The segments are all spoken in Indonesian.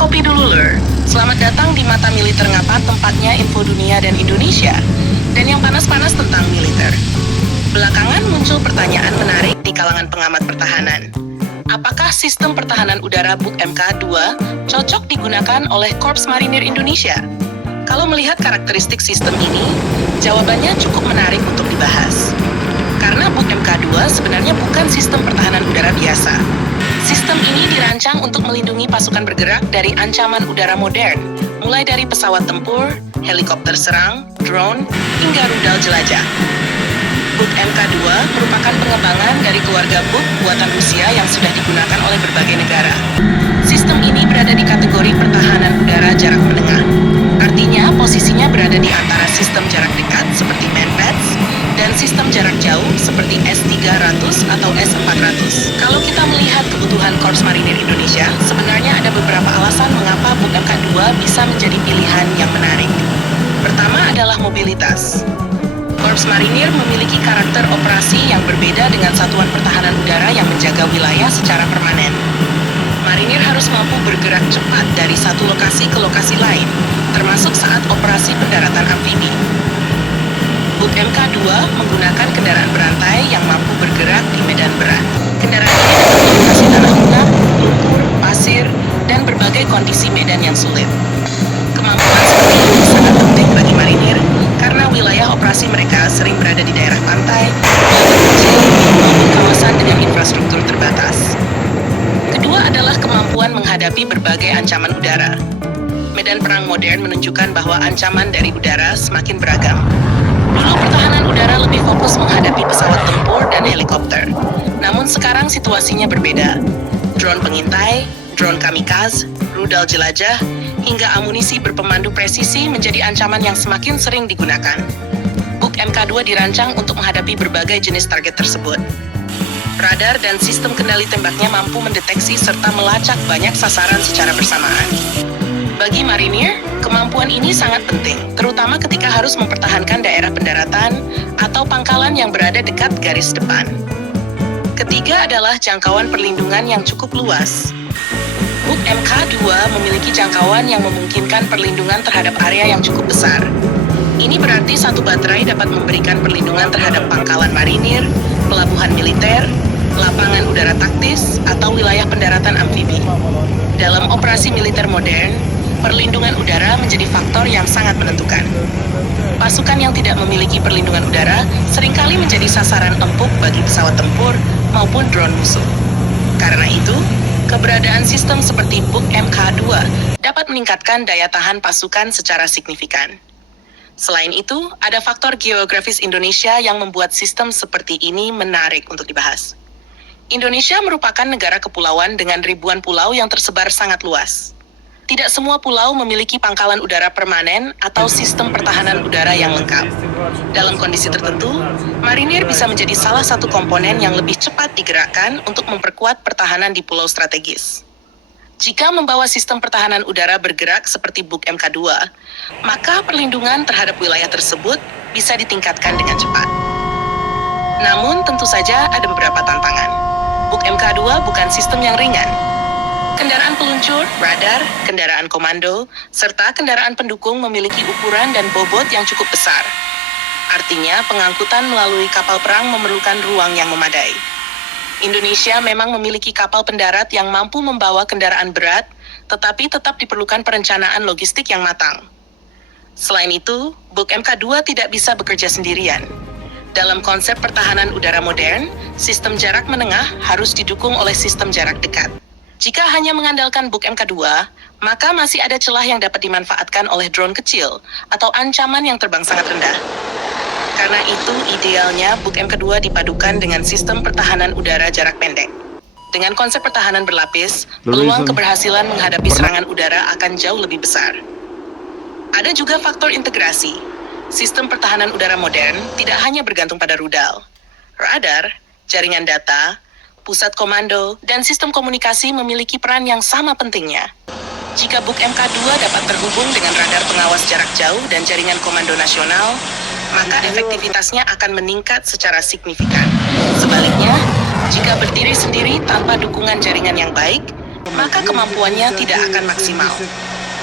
Kopi dulu, Lur. Selamat datang di Mata Militer Ngapa, tempatnya info dunia dan Indonesia. Dan yang panas-panas tentang militer. Belakangan muncul pertanyaan menarik di kalangan pengamat pertahanan. Apakah sistem pertahanan udara Buk MK2 cocok digunakan oleh Korps Marinir Indonesia? Kalau melihat karakteristik sistem ini, jawabannya cukup menarik untuk dibahas. Karena Buk MK2 sebenarnya bukan sistem pertahanan udara biasa. Sistem ini dirancang untuk melindungi pasukan bergerak dari ancaman udara modern, mulai dari pesawat tempur, helikopter serang, drone, hingga rudal jelajah. Buk MK2 merupakan pengembangan dari keluarga Buk buatan Rusia yang sudah digunakan oleh berbagai negara. Sistem ini berada di kategori pertahanan udara jarak menengah. Artinya, posisinya berada di antara sistem jarak dekat seperti Manpads dan sistem jarak jauh seperti S-300 atau S-400. Kalau kita melihat kebutuhan Korps Marinir Indonesia, sebenarnya ada beberapa alasan mengapa Buk MK2 bisa menjadi pilihan yang menarik. Pertama adalah mobilitas. Korps Marinir memiliki karakter operasi yang berbeda dengan satuan pertahanan udara yang menjaga wilayah secara permanen. Marinir harus mampu bergerak cepat dari satu lokasi ke lokasi lain, termasuk saat operasi pendaratan amfibi. Buk MK2 menggunakan kendaraan berantai yang mampu bergerak di medan berat. Kendaraan ini dapat melintasi tanah lunak, lumpur, pasir, dan berbagai kondisi medan yang sulit. Kemampuan seperti ini sangat penting bagi marinir karena wilayah operasi mereka sering berada di daerah pantai, lautan kecil, maupun kawasan dengan infrastruktur terbatas. Kedua adalah kemampuan menghadapi berbagai ancaman udara. Medan perang modern menunjukkan bahwa ancaman dari udara semakin beragam. Dulu pertahanan udara lebih fokus menghadapi pesawat tempur dan helikopter. Namun sekarang situasinya berbeda. Drone pengintai, drone kamikaze, rudal jelajah, hingga amunisi berpemandu presisi menjadi ancaman yang semakin sering digunakan. Buk MK2 dirancang untuk menghadapi berbagai jenis target tersebut. Radar dan sistem kendali tembaknya mampu mendeteksi serta melacak banyak sasaran secara bersamaan. Bagi marinir, kemampuan ini sangat penting, terutama ketika harus mempertahankan daerah pendaratan atau pangkalan yang berada dekat garis depan. Ketiga adalah jangkauan perlindungan yang cukup luas. Buk MK2 memiliki jangkauan yang memungkinkan perlindungan terhadap area yang cukup besar. Ini berarti satu baterai dapat memberikan perlindungan terhadap pangkalan marinir, pelabuhan militer, lapangan udara taktis, atau wilayah pendaratan amfibi. Dalam operasi militer modern, perlindungan udara menjadi faktor yang sangat menentukan. Pasukan yang tidak memiliki perlindungan udara seringkali menjadi sasaran empuk bagi pesawat tempur maupun drone musuh. Karena itu, keberadaan sistem seperti Buk MK2 dapat meningkatkan daya tahan pasukan secara signifikan. Selain itu, ada faktor geografis Indonesia yang membuat sistem seperti ini menarik untuk dibahas. Indonesia merupakan negara kepulauan dengan ribuan pulau yang tersebar sangat luas. Tidak semua pulau memiliki pangkalan udara permanen atau sistem pertahanan udara yang lengkap. Dalam kondisi tertentu, marinir bisa menjadi salah satu komponen yang lebih cepat digerakkan untuk memperkuat pertahanan di pulau strategis. Jika membawa sistem pertahanan udara bergerak seperti Buk MK2, maka perlindungan terhadap wilayah tersebut bisa ditingkatkan dengan cepat. Namun tentu saja ada beberapa tantangan. Buk MK2 bukan sistem yang ringan. Kendaraan peluncur, radar, kendaraan komando, serta kendaraan pendukung memiliki ukuran dan bobot yang cukup besar. Artinya, pengangkutan melalui kapal perang memerlukan ruang yang memadai. Indonesia memang memiliki kapal pendarat yang mampu membawa kendaraan berat, tetapi tetap diperlukan perencanaan logistik yang matang. Selain itu, Buk MK2 tidak bisa bekerja sendirian. Dalam konsep pertahanan udara modern, sistem jarak menengah harus didukung oleh sistem jarak dekat. Jika hanya mengandalkan Buk MK2, maka masih ada celah yang dapat dimanfaatkan oleh drone kecil atau ancaman yang terbang sangat rendah. Karena itu, idealnya Buk MK2 dipadukan dengan sistem pertahanan udara jarak pendek. Dengan konsep pertahanan berlapis, peluang keberhasilan menghadapi serangan udara akan jauh lebih besar. Ada juga faktor integrasi. Sistem pertahanan udara modern tidak hanya bergantung pada rudal. Radar, jaringan data, pusat komando, dan sistem komunikasi memiliki peran yang sama pentingnya. Jika Buk MK2 dapat terhubung dengan radar pengawas jarak jauh dan jaringan komando nasional, maka efektivitasnya akan meningkat secara signifikan. Sebaliknya, jika berdiri sendiri tanpa dukungan jaringan yang baik, maka kemampuannya tidak akan maksimal.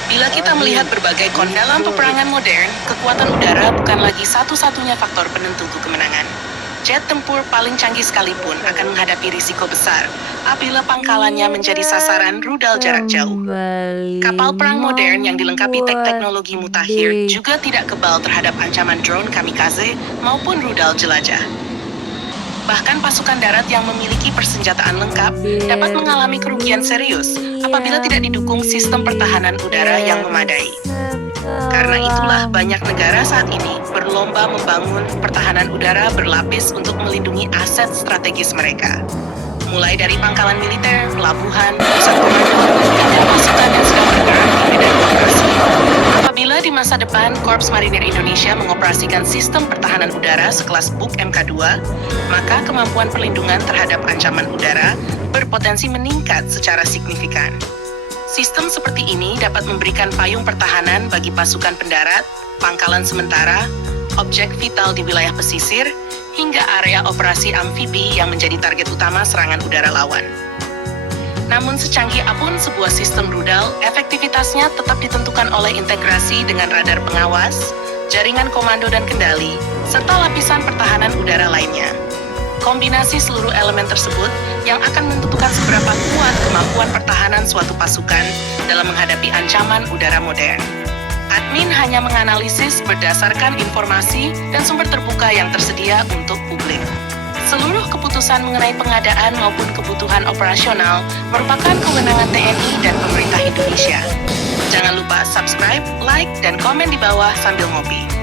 Bila kita melihat berbagai dalam peperangan modern, kekuatan udara bukan lagi satu-satunya faktor penentu kemenangan. Jet tempur paling canggih sekalipun akan menghadapi risiko besar apabila pangkalannya menjadi sasaran rudal jarak jauh. Kapal perang modern yang dilengkapi teknologi mutakhir juga tidak kebal terhadap ancaman drone kamikaze maupun rudal jelajah. Bahkan pasukan darat yang memiliki persenjataan lengkap dapat mengalami kerugian serius apabila tidak didukung sistem pertahanan udara yang memadai. Karena itulah banyak negara saat ini berlomba membangun pertahanan udara berlapis untuk melindungi aset strategis mereka. Mulai dari pangkalan militer, pelabuhan, pusat komando, hingga pasukan yang sedang bergerak di medan operasi. Apabila di masa depan Korps Marinir Indonesia mengoperasikan sistem pertahanan udara sekelas Buk MK2, maka kemampuan perlindungan terhadap ancaman udara berpotensi meningkat secara signifikan. Sistem seperti ini dapat memberikan payung pertahanan bagi pasukan pendarat, pangkalan sementara, objek vital di wilayah pesisir, hingga area operasi amfibi yang menjadi target utama serangan udara lawan. Namun secanggih apapun sebuah sistem rudal, efektivitasnya tetap ditentukan oleh integrasi dengan radar pengawas, jaringan komando dan kendali, serta lapisan pertahanan udara lainnya. Kombinasi seluruh elemen tersebut yang akan menentukan seberapa kuat kemampuan pertahanan suatu pasukan dalam menghadapi ancaman udara modern. Admin hanya menganalisis berdasarkan informasi dan sumber terbuka yang tersedia untuk publik. Seluruh keputusan mengenai pengadaan maupun kebutuhan operasional merupakan kewenangan TNI dan pemerintah Indonesia. Jangan lupa subscribe, like, dan komen di bawah sambil ngopi.